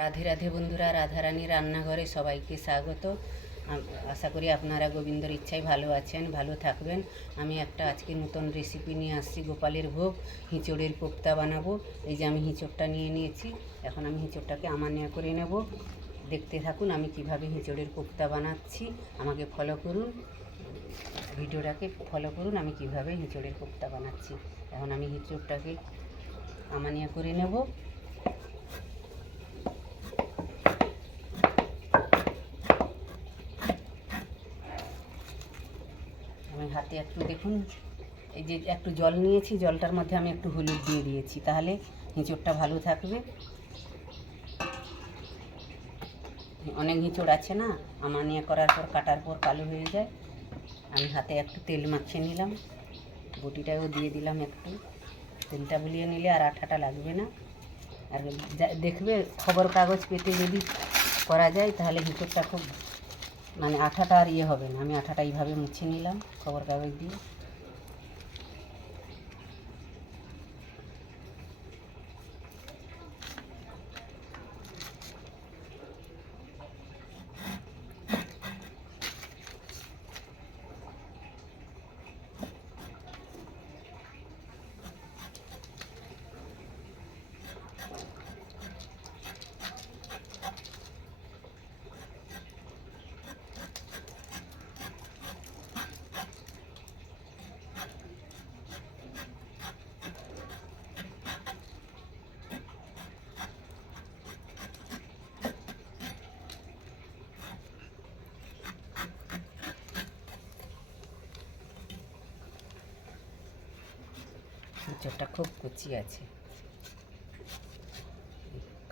রাধে রাধে বন্ধুরা, রাধারানী রান্নাঘরে সবাইকে স্বাগত। আশা করি আপনারা গোবিন্দর ইচ্ছায় ভালো আছেন, ভালো থাকবেন। আমি একটা আজকে নতুন রেসিপি নিয়ে আসছি, গোপালের ভোগ হিঁচড়ের কোপ্তা বানাবো। এই যে আমি হিঁচড়টা নিয়ে নিয়েছি, এখন আমি হিঁচড়টাকে আমানিয়া করে নেব। দেখতে থাকুন আমি কিভাবে হিঁচড়ের কোপ্তা বানাচ্ছি। আমাকে ফলো করুন, ভিডিওটাকে ফলো করুন, আমি কিভাবে হিঁচড়ের কোপ্তা বানাচ্ছি। এখন আমি হিঁচড়টাকে আমানিয়া করে নেব। আমি হাতে একটু দেখুন, এই যে একটু জল নিয়েছি, জলটার মধ্যে আমি একটু হলুদ দিয়ে দিয়েছি, তাহলে হিঁচড়টা ভালো থাকবে। অনেক হিঁচড় আছে না, আমানিয়া করার পর কাটার পর কালো হয়ে যায়। আমি হাতে একটু তেল মাখিয়ে নিলাম, বটিটাও দিয়ে দিলাম একটু। তেলটা বুলিয়ে নিলে আর আঠাটা লাগবে না। আর দেখবে খবর কাগজ পেতে যদি করা যায় তাহলে হিঁচড়টা খুব আঠাটা আর হবে না। আমি আঠাটা এইভাবে মুছে নিলাম খবর কাগজ দিয়ে। হিঁচড়টা খুব কচি আছে,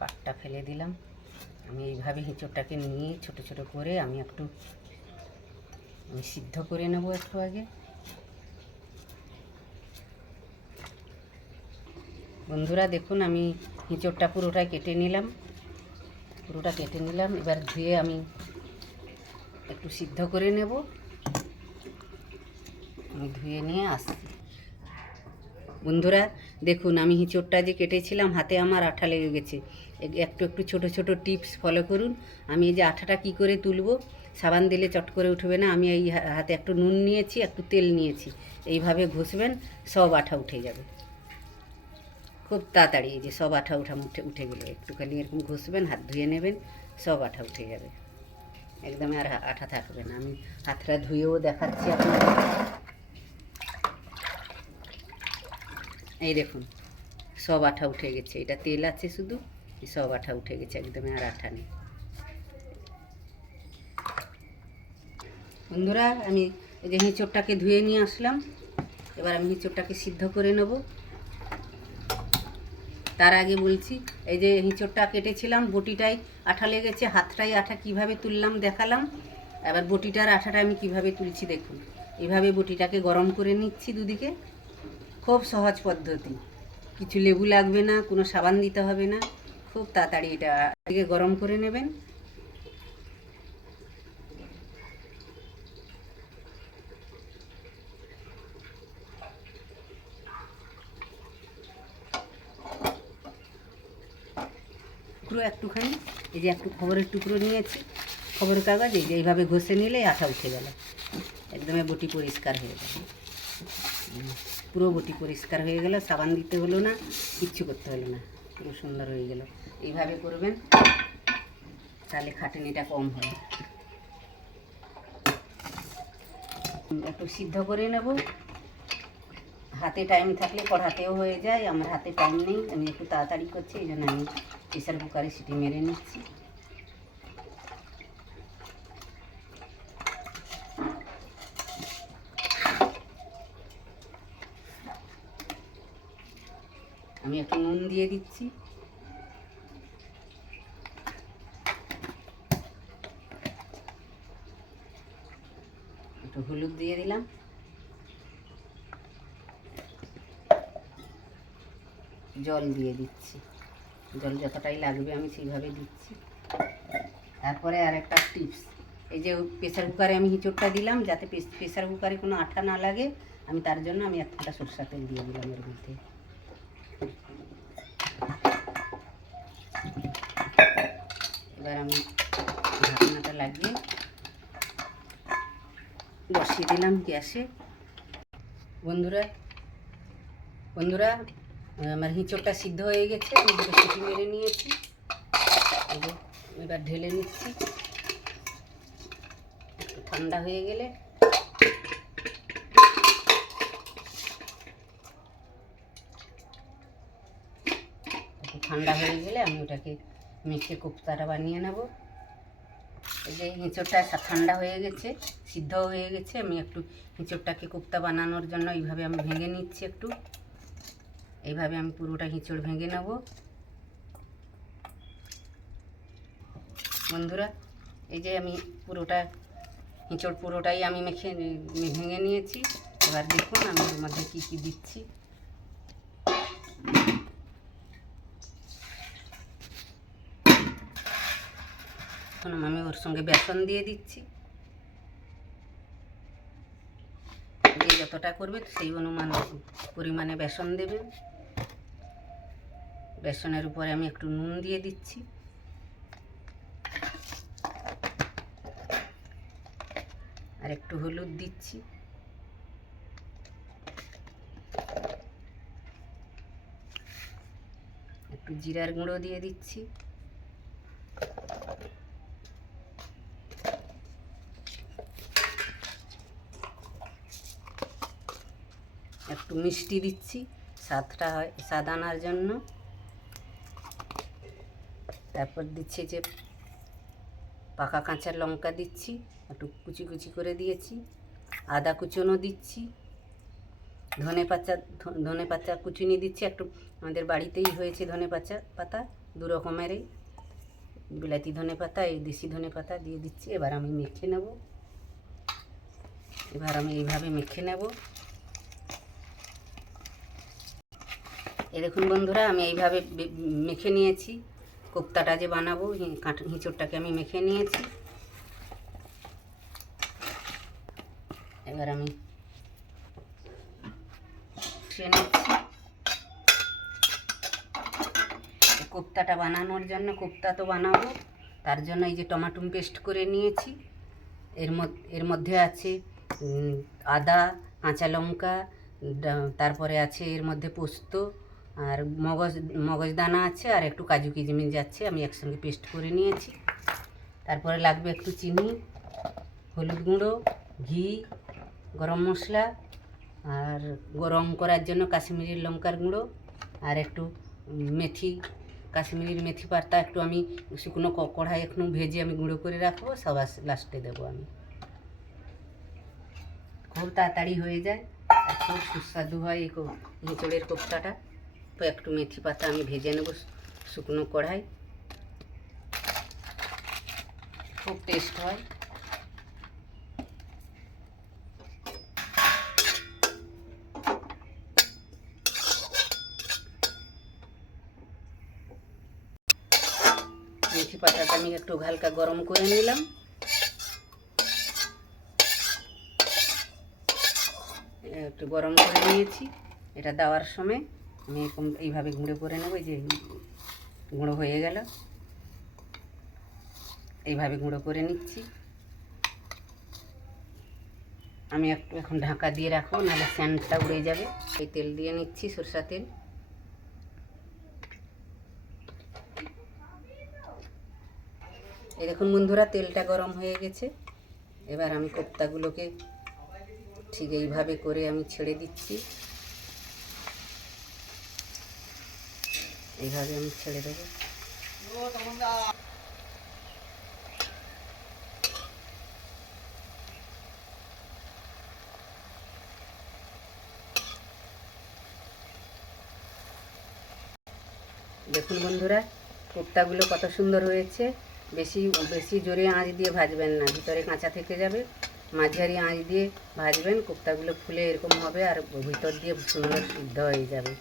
কাঠটা ফেলে দিলাম। আমি এইভাবে হিঁচড়টাকে নিয়ে ছোট ছোট করে আমি সিদ্ধ করে নেব একটু আগে। বন্ধুরা দেখুন, আমি হিঁচড়টা পুরোটা কেটে নিলাম, এবার ধুয়ে আমি একটু সিদ্ধ করে নেব। আমি ধুয়ে নিয়ে আসছি। বন্ধুরা দেখুন, আমি হিঁচড়টা যে কেটেছিলাম, হাতে আমার আঠা লেগে গেছে। একটু একটু ছোট ছোট টিপস ফলো করুন। আমি এই যে আঠাটা কি করে তুলব, সাবান দিলে চট করে উঠবে না। আমি এই হাতে একটু নুন নিয়েছি, একটু তেল নিয়েছি, এইভাবে ঘষবেন, সব আঠা উঠে যাবে খুব তাড়াতাড়ি। এই যে সব আঠা উঠে গেলো, একটুখানি এরকম ঘষবেন, হাত ধুয়ে নেবেন, সব আঠা উঠে যাবে, একদম আর আঠা থাকবে না। আমি হাতটা ধুয়েও দেখাচ্ছি আপনাকে। এই দেখুন সব আঠা উঠে গেছে, এটা তেল আছে শুধু, সব আঠা উঠে গেছে, একদমই আর আঠা নেই। বন্ধুরা আমি এই যে হিঁচড়টাকে ধুয়ে নিয়ে আসলাম, এবার আমি হিঁচড়টাকে সিদ্ধ করে নেব। তার আগে বলছি, এই যে হিঁচড়টা কেটেছিলাম, বটিটাই আঠা লেগেছে, হাতটাই আঠা, কিভাবে তুললাম দেখালাম। এবার বটিটার আঠাটা আমি কিভাবে তুলছি দেখুন। এইভাবে বটিটাকে গরম করে নিচ্ছি দুদিকে, খুব সহজ পদ্ধতি, কিছু লেবু লাগবে না, কোনো সাবান দিতে হবে না, খুব তাড়াতাড়ি এটা দিকে গরম করে নেবেন। টুকরো একটুখানি, এই যে একটু খবরের টুকরো নিয়েছি, খবরের কাগজ, এই যে এইভাবে ঘষে নিলে আঠা উঠে গেল, একদমই বটি পরিষ্কার হয়ে গেল, পুরো বটি পরিষ্কার হয়ে গেল, সাবান দিতে হলো না, কিচ্ছু করতে হলো না, পুরো সুন্দর হয়ে গেল। এইভাবে করবেন, তাহলে খাটুনিটা কম হয়। একটু সিদ্ধ করে নেব, হাতে টাইম থাকলে কড়াতেও হয়ে যায়, আমার হাতে টাইম নেই, আমি একটু তাড়াতাড়ি করছি, এই জন্য আমি প্রেসার কুকারে সিটি মেরে নিচ্ছি। আমি একটু নুন দিয়ে দিচ্ছি, একটু হলুদ দিয়ে দিলাম, জল দিয়ে দিচ্ছি, জল যতটাই লাগবে আমি সেইভাবে দিচ্ছি। তারপরে আর একটা টিপস, এই যে প্রেসার কুকারে আমি হিঁচড়টা দিলাম, যাতে প্রেসার কুকারে কোনো আঠা না লাগে, আমি তার জন্য আমি এক ফোঁটা সরষের তেল দিয়ে দিলাম এর মধ্যে। এবার আমি ঢাকনাটা লাগিয়ে বসিয়ে দিলাম গ্যাসে। বন্ধুরা আমার হিঁচড়টা সিদ্ধ হয়ে গেছে, আমি দুটো সিটি মেরে নিয়েছি। এবার ঢেলে নিচ্ছি। একটু ঠান্ডা হয়ে গেলে আমি ওটাকে মেখে কোপ্তাটা বানিয়ে নেব। এই যে হিঁচড়টা ঠান্ডা হয়ে গেছে, সিদ্ধ হয়ে গেছে। আমি একটু হিঁচড়টাকে কোপ্তা বানানোর জন্য এইভাবে আমি ভেঙে নিচ্ছি। একটু এইভাবে আমি পুরোটা হিঁচড় ভেঙে নেব। বন্ধুরা, এই যে আমি পুরোটা হিঁচড় পুরোটাই আমি ভেঙে নিয়েছি। এবার দেখুন আমি ওর মধ্যে কী কী দিচ্ছি। এখন আমি ওর সঙ্গে বেসন দিয়ে দিচ্ছি। যে যতটা করবে সেই পরিমাণে বেসন দেবেন। বেসনের উপরে আমি একটু নুন দিয়ে দিচ্ছি। আর একটু হলুদ দিচ্ছি। একটু জিরার গুঁড়ো দিয়ে দিচ্ছি। একটু মিষ্টি দিচ্ছি, স্বাদ আনার জন্য। তারপর দিচ্ছি যে পাকা কাঁচা লঙ্কা দিচ্ছি, একটু কুচি কুচি করে দিয়েছি। আদা কুচনো দিচ্ছি। ধনে পাতা কুচুনি দিচ্ছি। একটু আমাদের বাড়িতেই হয়েছে ধনে পাতা, দু রকমেরই, বিলাতি ধনে পাতা, এই দেশি ধনে পাতা দিয়ে দিচ্ছি। এবার আমি মেখে নেব। এইভাবে মেখে নেব। এই দেখুন বন্ধুরা, আমি এইভাবে মেখে নিয়েছি। কোপ্তাটা যে বানাবো, হিঁচড়টাকে আমি মেখে নিয়েছি। এবার আমি কোপ্তাটা বানানোর জন্য, কোপ্তা তো বানাবো, তার জন্য এই যে টমেটো পেস্ট করে নিয়েছি। এর মধ্যে আছে আদা, কাঁচা লঙ্কা, তারপরে আছে এর মধ্যে পোস্ত আর মগজদানা আছে, আর একটু কাজু কিশমিশ আছে, আমি একসঙ্গে পেস্ট করে নিয়েছি। তারপরে লাগবে একটু চিনি, হলুদ গুঁড়ো, ঘি, গরম মশলা, আর গরম করার জন্য কাশ্মীরি লঙ্কার গুঁড়ো, আর একটু মেথি, কাশ্মীরি মেথি পাতা একটু আমি শুকনো কড়াই একটু ভেজে আমি গুঁড়ো করে রাখবো, সবার লাস্টে দেবো আমি। খুব তাড়াতাড়ি হয়ে যায় আর খুব সুস্বাদু হয় এই হিঁচড়ের কোপ্তাটা। তো একটু মেথি পাতা আমি ভেজে নেব শুকনো কড়াই, খুব টেস্ট হয়। মেথি পাতাটা আমি একটু হালকা গরম করে নিলাম। একটু গরম করে নিয়েছি। এটা দেওয়ার সময় আমি এইভাবে গুঁড়ো করে নেব। এই যে গুঁড়ো হয়ে গেল, এইভাবে গুঁড়ো করে নিচ্ছি। আমি একটু এখন ঢাকা দিয়ে রাখবো, নাহলে স্যান্ডটা উড়ে যাবে। এই তেল দিয়ে নিচ্ছি, সরষা তেল। এই দেখুন বন্ধুরা, তেলটা গরম হয়ে গেছে। এবার আমি কোপ্তাগুলোকে ঠিক এইভাবে করে আমি ছেড়ে দিচ্ছি। এইভাবে আমি ছেড়ে দেবো। দেখুন বন্ধুরা, কোপ্তাগুলো কত সুন্দর হয়েছে। বেশি জোরে আঁচ দিয়ে ভাজবেন না, ভিতরে কাঁচা থেকে যাবে। মাঝারি আঁচ দিয়ে ভাজবেন, কোপ্তাগুলো ফুলে এরকম হবে আর ভিতর দিয়ে সুন্দর সিদ্ধ হয়ে যাবে।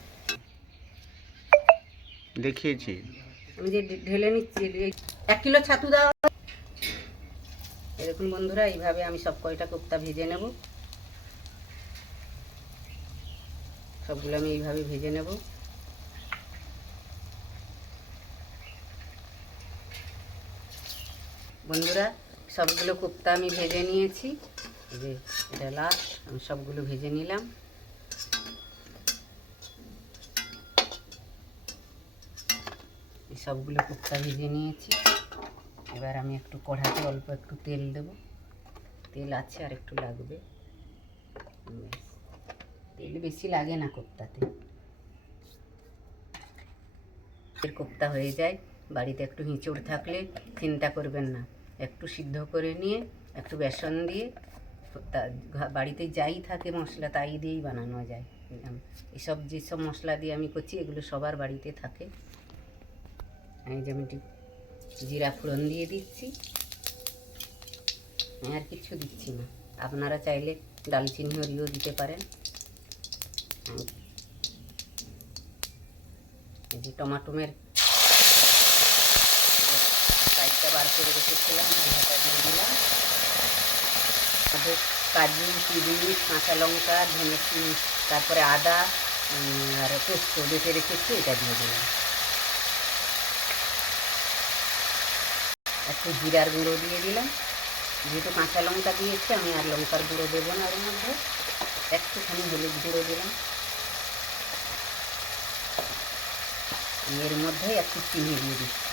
দেখিয়েছি আমি যে ঢেলে নিচ্ছি, 1 কিলো ছাতু দাও। দেখুন বন্ধুরা, এইভাবে আমি সব কয়টা কোপ্তা ভেজে নেব। সবগুলো আমি এইভাবে ভেজে নেব। বন্ধুরা সবগুলো কোপ্তা আমি ভেজে নিয়েছি, এই যে এটা লাস্ট, আমি সবগুলো ভেজে নিলাম। এই সবগুলো কোপ্তা ভেজে নিয়েছি। এবার আমি একটু কড়াতে অল্প একটু তেল দেব, তেল আছে আর একটু লাগবে, তেল বেশি লাগে না কোপ্তাতে। কোপ্তা হয়ে যায়, বাড়িতে একটু হিঁচড় থাকলে চিন্তা করবেন না, একটু সিদ্ধ করে নিয়ে একটু বেসন দিয়ে, বাড়িতে যাই থাকে মশলা তাই দিয়েই বানানো যায়। এসব যেসব মশলা দিয়ে আমি করছি এগুলো সবার বাড়িতে থাকে। আমি যেমন জিরা ফোড়ন দিয়ে দিচ্ছি, আর কিছু দিচ্ছি না। আপনারা চাইলে দালচিনি হরিও দিতে পারেন। এই যে টমাটোমের সাইডটা বার করে রেখেছিলাম, সেটা দিয়ে দিলাম। কাজু, কিশমিশ, কাঁচা লঙ্কা, ধনে, তারপরে আদা আর পোস্ত বেটে রেখেছি, এটা দিয়ে দিলাম। একটু জিরার গুঁড়ো দিয়ে দিলাম, যেহেতু কাঁচা লঙ্কা দিয়েছি আমি আর লঙ্কার গুঁড়ো দেবো না এর মধ্যে। একটুখানি হলুদ গুঁড়ো দিলাম, এর মধ্যে একটু চিনি দিয়ে দিচ্ছি।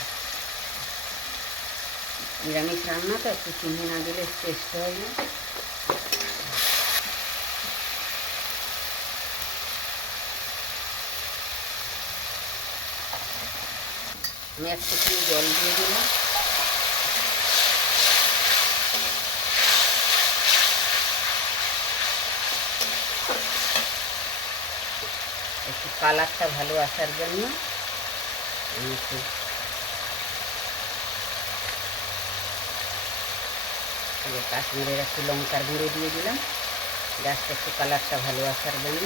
নিরামিষ রান্না তো একটু চিনি না দিলে টেস্ট হয় না। আমি একটুখানি জল দিয়ে দিলাম। একটু কালারটা ভালো আসার জন্য আমি একটু কাশ্মীরের একটু লঙ্কার গুঁড়ো দিয়ে দিলাম, জাস্ট একটু কালারটা ভালো আসার জন্য।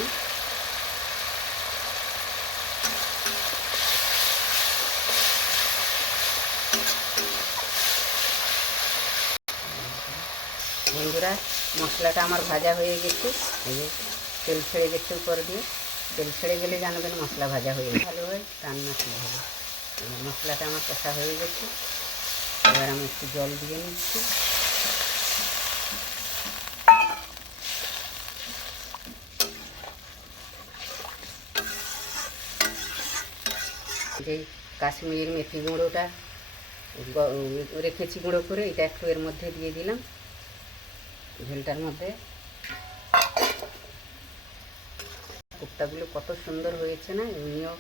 বন্ধুরা মশলাটা আমার ভাজা হয়ে গেছে, এই যে তেল ছেড়ে গেছে উপর দিয়ে। তেল ছেড়ে গেলে জানবেন মশলা ভাজা হয়ে ভালো হয়, রান্না ভালো হবে। মশলাটা আমার কষা হয়ে গেছে, এবার আমি একটু জল দিয়ে নিচ্ছি। এই কাশ্মীর মেথি গুঁড়োটা রেখেছি গুঁড়ো করে, এটা একটু এর মধ্যে দিয়ে দিলাম, ঝোলটার মধ্যে। কোপ্তাগুলো কত সুন্দর হয়েছে না, এমনিও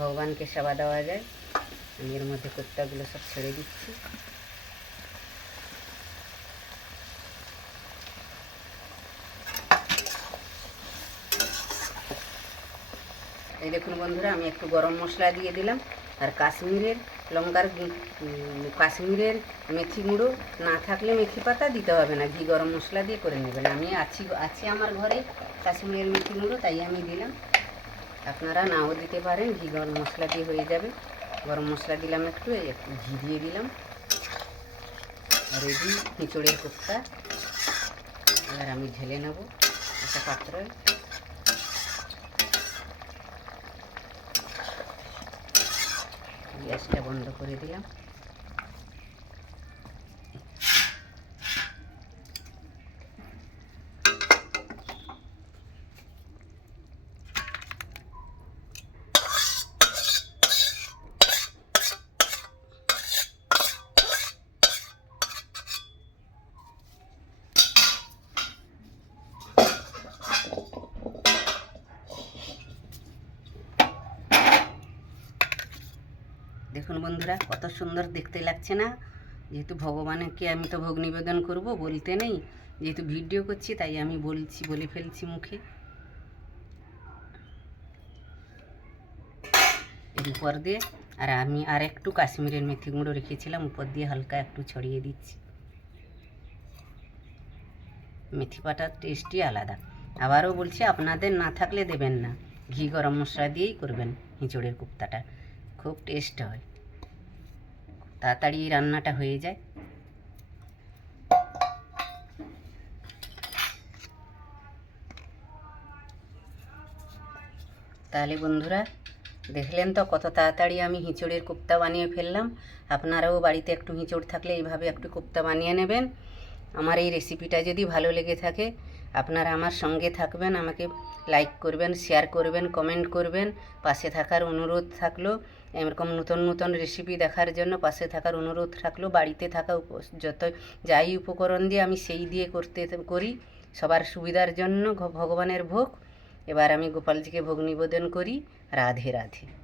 ভগবানকে সেবা দেওয়া যায়। আমি এর মধ্যে কোপ্তাগুলো সব ছেড়ে দিচ্ছি। এই দেখুন বন্ধুরা, আমি একটু গরম মশলা দিয়ে দিলাম, আর কাশ্মীরের কাশ্মীরের মেথি গুঁড়ো না থাকলে মেথি পাতা দিতে হবে না, ঘি গরম মশলা দিয়ে করে নেবেন। আমি আছি আমার ঘরে কাশ্মীরের মেথি গুঁড়ো, তাই আমি দিলাম। আপনারা নাও দিতে পারেন, ঘি গরম মশলা দিয়ে হয়ে যাবে। গরম মশলা দিলাম একটু ঘি দিয়ে দিলাম। রেডি এঁচোড়ের কোপ্তা। এবার আমি ঢেলে নেব একটা পাত্রে। গ্যাসটা বন্ধ করে দিলাম। দেখুন বন্ধুরা কত সুন্দর দেখতে লাগছে না। যেহেতু ভগবানকে আমি তো ভোগ নিবেদন করব, বলতে নেই, যেহেতু ভিডিও করছি তাই আমি বলে ফেলছি মুখে। এর উপর দিয়ে আর আমি আর একটু কাশ্মীরের মেথি গুঁড়ো রেখেছিলাম, উপর দিয়ে হালকা একটু ছড়িয়ে দিচ্ছি। মেথি পাতার টেস্টই আলাদা। আবারও বলছি, আপনাদের না থাকলে দেবেন না, ঘি গরম মশলা দিয়েই করবেন। এঁচোড়ের কোপ্তাটা খুব টেস্ট হয়, তাড়াতাড়ি রান্নাটা হয়ে যায়। তাহলে বন্ধুরা দেখলেন তো কত তাড়াতাড়ি আমি হিঁচড়ের কোপ্তা বানিয়ে ফেললাম। আপনারাও বাড়িতে একটু হিঁচড় থাকলে এইভাবে একটু কোপ্তা বানিয়ে নেবেন। আমার এই রেসিপিটা যদি ভালো লেগে থাকে আপনারা আমার সঙ্গে থাকবেন, আমাকে লাইক করবেন, শেয়ার করবেন, কমেন্ট করবেন। পাশে থাকার অনুরোধ থাকলো। এরকম নতুন নতুন রেসিপি দেখার জন্য পাশে থাকার অনুরোধ থাকলো। বাড়িতে থাকা যত যাই উপকরণ দিয়ে আমি সেই দিয়ে করি সবার সুবিধার জন্য। ভগবানের ভোগ। এবার আমি গোপালজিকে ভোগ নিবেদন করি। রাধে রাধে।